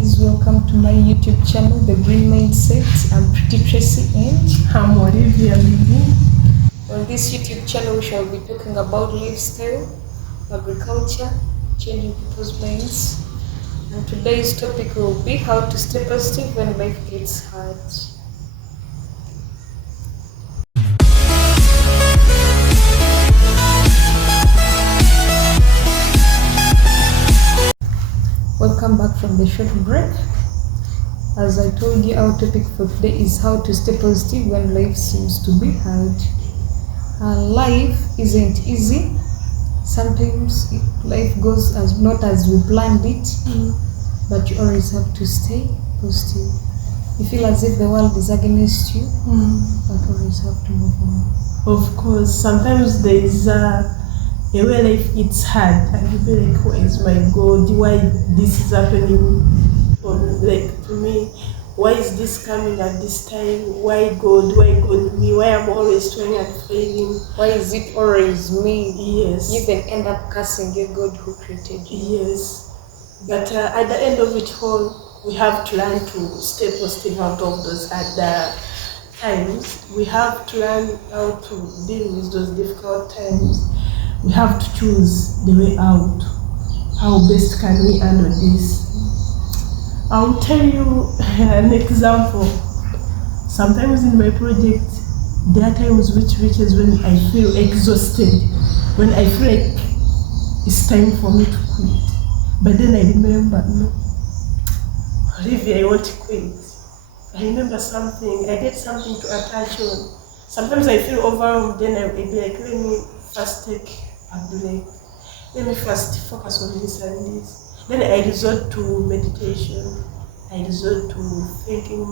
guys, welcome to my YouTube channel, The Green Mindset. I'm Pretty Tracy and I'm Olivia Bibi. On this YouTube channel we shall be talking about lifestyle, agriculture, changing people's minds. And today's topic will be how to stay positive when life gets hard. Welcome back from the short break. As I told you, our topic for today is how to stay positive when life seems to be hard. Life isn't easy. Sometimes life goes not as we planned it, but you always have to stay positive. You feel as if the world is against you, but always have to move on. Of course, sometimes there is a way life gets hard and you be like, where is my God? Why this is happening? To me, why is this coming at this time? Why God? Why God me? Why I'm always trying and failing? Why is it always me? Yes. You can end up cursing your God who created you. Yes. But at the end of it all, we have to learn to stay positive out of those hard times. We have to learn how to deal with those difficult times. We have to choose the way out. How best can we handle this? I'll tell you an example. Sometimes in my project, there are times which reaches when I feel exhausted, when I feel like it's time for me to quit. But then I remember, no, Olivia, I won't quit. I remember something, I get something to attach on. Sometimes I feel overwhelmed, then I'll be like, let me first take a break. Let me first focus on this and this. Then I resort to meditation. I resort to thinking,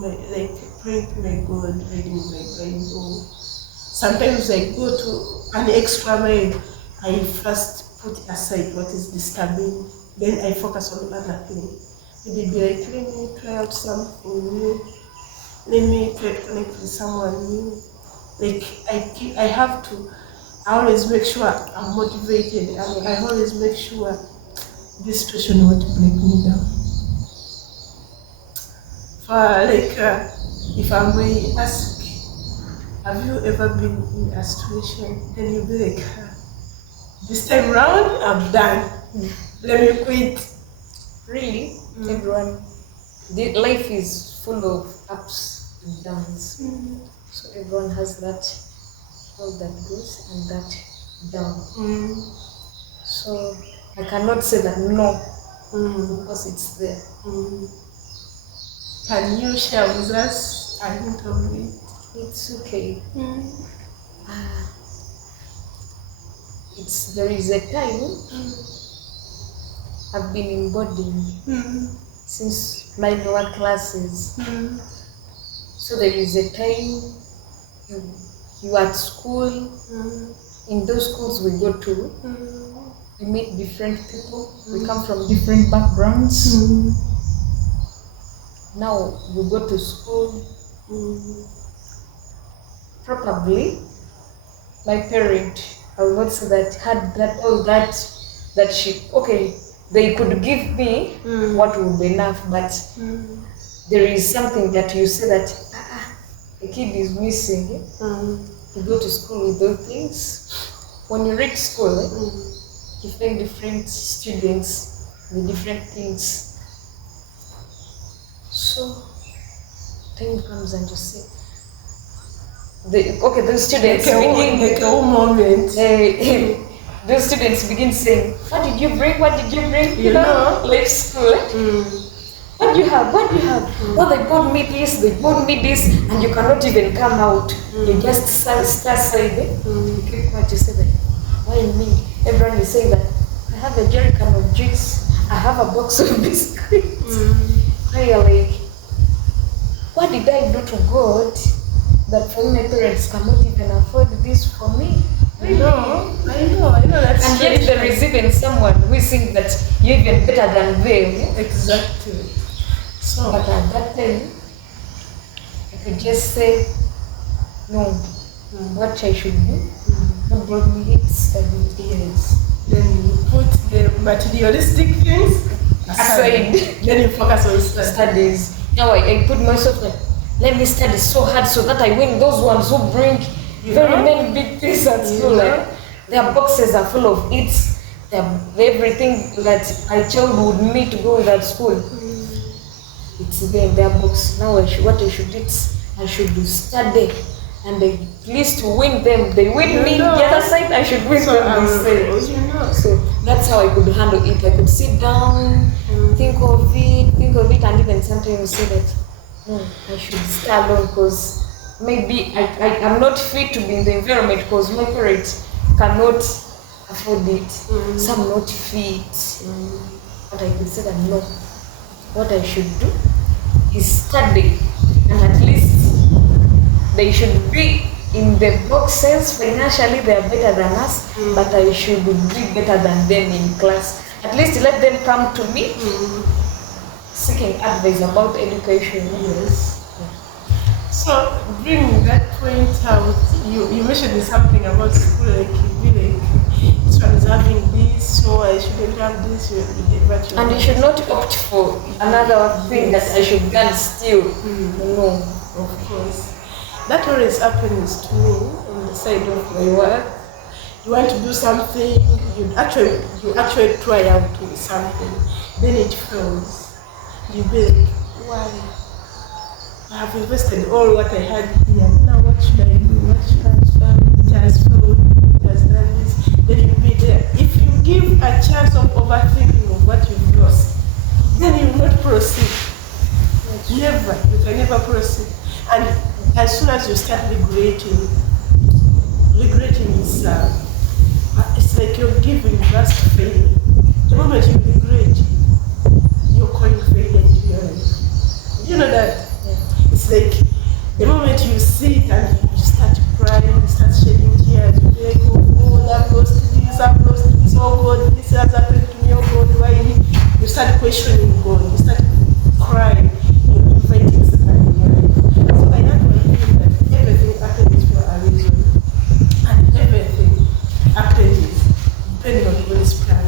praying to my God, reading my Bible. Sometimes I go to an extra mile. I first put aside what is disturbing. Then I focus on other things. Maybe be like, let me try out something new. Let me try to connect with someone new. I always make sure I'm motivated, and I always make sure this situation won't break me down. If I may ask, have you ever been in a situation, then you'll be like, this time round, I'm done. Let me quit. Really? Everyone, life is full of ups and downs. So everyone has that, all that goes and that down. So I cannot say that no, because it's there. Can you share with us a hint of it? It's okay. There is a time I've been in boarding since my lower classes. So there is a time you are at school. In those schools we go to, we meet different people. We come from different backgrounds. Now you go to school. Probably my parent, I will not say that, had that all that she, okay, they could give me what would be enough, but there is something that you say that the kid is missing. You go to school with those things. When you reach school, you find different students with different things. So time comes and you say, those students those students begin saying, what did you bring? What did you bring? You know, left school. What do you have? What do you have? Oh, they bought me this, they bought me this, and you cannot even come out. You just start saying, you keep quiet, you say that, why me? Everyone is saying that, I have a jerrycan of juice, I have a box of biscuits. You're like, what did I do to God that for my parents cannot even afford this for me? I know that's and yet there is even someone who thinks that you're even better than them. Exactly. So, but at that time, I could just say, no, what I should do, God brought me here to study. Yes. Then you put the materialistic things aside. Then you focus on studies. Now I put myself like, let me study so hard so that I win those ones who bring very many big things at school. Like, their boxes are full of eats. Everything that a child would need to go with at school. It's there in their box. Now what I should do, I should do study and at least win them. They win me the other side, I should win them this side. So that's how I could handle it. I could sit down, think of it, and even sometimes say that I should stay alone because maybe I'm not fit to be in the environment because my parents cannot afford it. Some not fit. But I could say that no. What I should do is study, and at least they should be in the boxes. Financially they are better than us, but I should be better than them in class. At least let them come to me seeking advice about education. Yes. So bringing that point out, you mentioned something about school, like you be like, this one is having this, so I shouldn't have this. And you should not opt for another thing that I should learn still. No, of course. That always happens to me on the side of my work. You want to do something, you actually try out to do something, then it fails. You be like, why? I have invested all what I had here. Now what should I do? What should I do? It has failed. It has done this. Then you'll be there. If you give a chance of overthinking of what you've lost, then you will not proceed. Never. You can never proceed. And as soon as you start regretting is it's like you're giving birth to failure. The moment you regret, you're calling failure into your life. You know that? It's like the moment you sit and you start crying, you start shedding tears, you're like, oh, I've lost this, oh God, this has happened to me, oh God, why me? You start questioning God, you start crying, you're inviting Satan in your life. So I have to feel that everything happens for a reason. And everything happens depending on God's plan.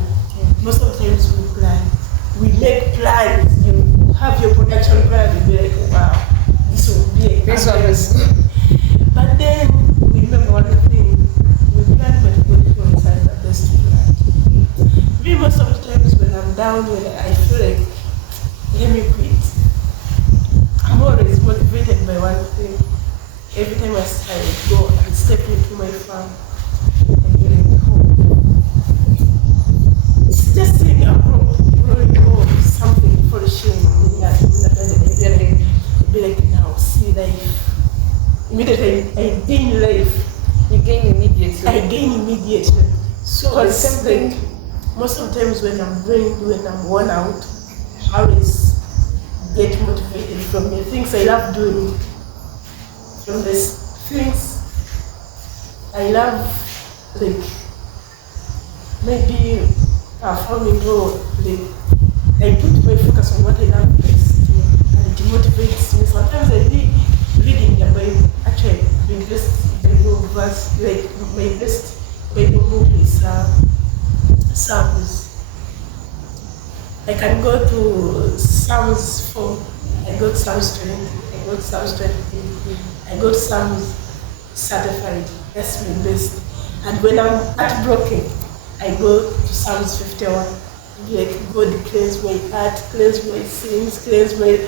Most of the times we make plans, you have your production plan, you'll be like, wow. This will be a but then remember one thing, we plan but God decides the best plan. Me most of the times when I'm down, when I feel like let me quit, I'm always motivated by one thing. Every time I go and step into my farm and be like, it's just seeing a crop growing or something flourishing in the area. Be like, now see life. Immediately I gain life. You gain immediately. I gain immediately. So the same thing. Most of the times when I'm worn out, I always get motivated from the things I love doing. From the things I love, like maybe performing or like I put my focus on what I love best. And it motivates me. Sometimes I read reading the Bible. Actually, my best Bible verse, like my best Bible book is Psalms. I can go to Psalms 4. I got Psalms 20. I got Psalms 20. I got Psalms certified. That's my best. And when I'm heartbroken, I go to Psalms 51. Like God cleanse my heart, cleanse my sins, cleanse my,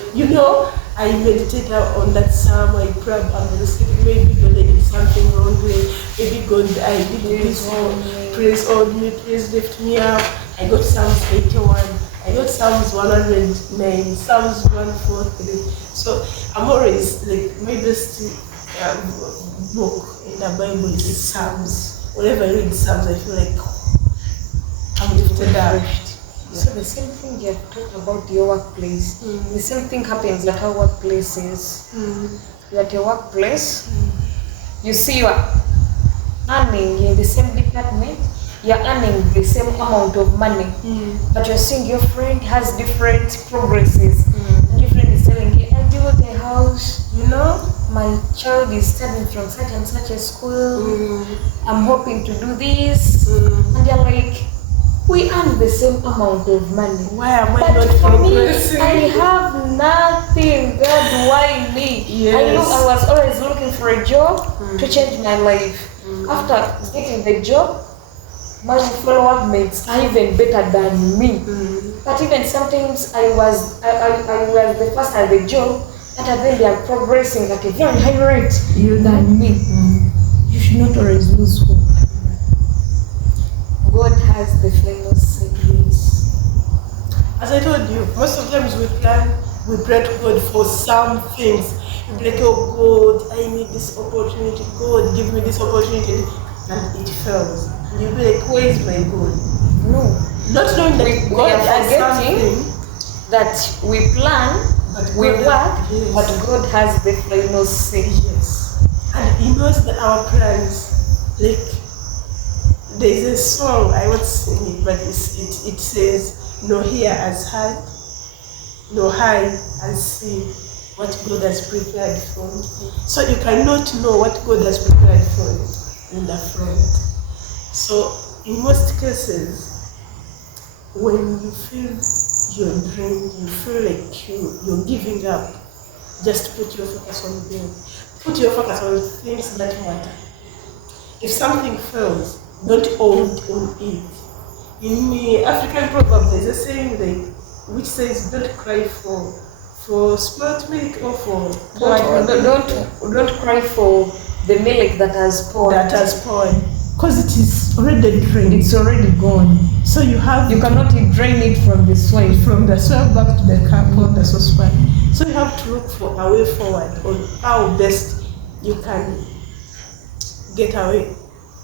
I meditate on that psalm. I pray about maybe God I did something wrong, maybe God I did this wrong, please hold me, please lift me up. I got Psalms 81, I got Psalms 109, Psalms 143. So I'm always like my best book in the Bible is Psalms. Whenever I read Psalms, I feel like I'm lifted up. So the same thing you have talked about your workplace. The same thing happens at our workplaces. You're at your workplace, you see you are earning in the same department, you're earning the same amount of money, but you're seeing your friend has different progresses. And your friend is telling you, I built a house, my child is studying from such and such a school, I'm hoping to do this. And you're like, We earn the same amount of money. Why am I But not for me, progressing? I have nothing. God, why me? Yes. I know I was always looking for a job to change my life. After getting the job, my fellow mates are even better than me. But even sometimes I was the first at the job, but then they are progressing at a very high rate than me. You should not always lose hope. God has the final say. As I told you, most of the times we pray to God for some things. We pray, oh God, I need this opportunity. God, give me this opportunity. And it fails. And you'll be like, where is my God? No. Not knowing that We God are has forgetting something. that we plan, we work, but God has the final say. Yes. And He knows that our plans, like, there's a song, I won't sing it, but it says, no ear has heard, no eye has seen what God has prepared for you. So you cannot know what God has prepared for you in the front. So in most cases, when you feel you're drained, you feel like you're giving up, just put your focus on God. Put your focus on things that matter. If something fails, don't hold on it. In the African proverb, there's a saying which says, "Don't cry for spilt milk or for Don't cry for the milk that has poured. Because it is already drained. It's already gone. So you cannot drain it from the soil. From the soil back to the cup or the saucepan. So you have to look for a way forward on how best you can get away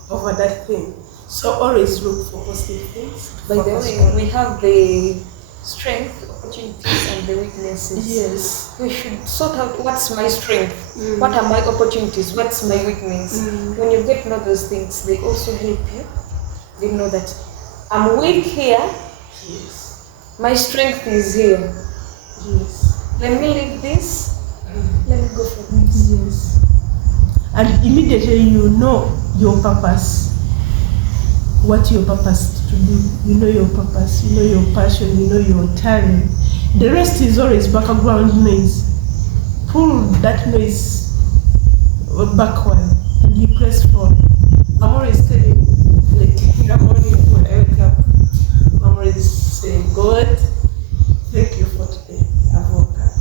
over that thing. So always look for positive things. By the way, we have the strength, opportunities, and the weaknesses. Yes. We should sort out what's my strength, what are my opportunities, what's my weakness. When you get to know those things, they also help you. They know that I'm weak here. Yes. My strength is here. Yes. Let me leave this. Let me go for this. Yes. And immediately you know your purpose. What your purpose to do. You know your purpose, you know your passion, you know your talent. The rest is always background noise. Pull that noise backward and you press forward. I'm always telling you, like in the morning when I wake up, I'm always saying, God, thank you for today. I've woke up.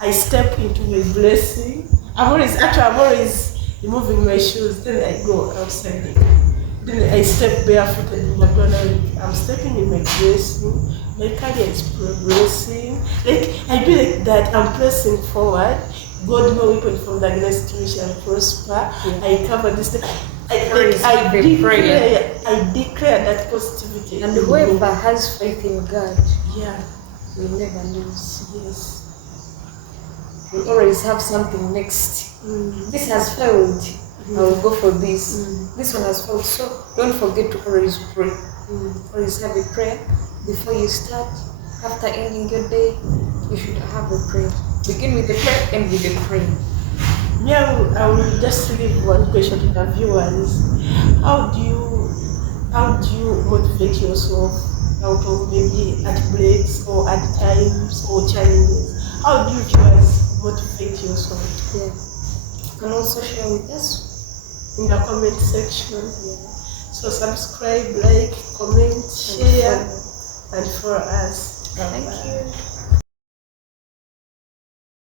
I step into my blessing. I'm always removing my shoes, then I go outside. Then I step barefooted in the ground. I'm stepping in my blessing. My career is progressing. Like I do like that. I'm pressing forward. God, no weapon from the against me shall prosper. Yeah. I cover this. I declare that positivity. And whoever has faith in God, will never lose. Yes. We always have something next. This has failed. I will go for this. This one has failed. So don't forget to always pray. Always have a prayer before you start. After ending your day, you should have a prayer. Begin with the prayer, end with the prayer. I will just leave one question to the viewers. How do you motivate yourself out of maybe at breaks or at times or challenges? How do you viewers motivate yourself? Yeah. You can also share with us in the comment section. So subscribe, like, comment, share, and for us. Thank you.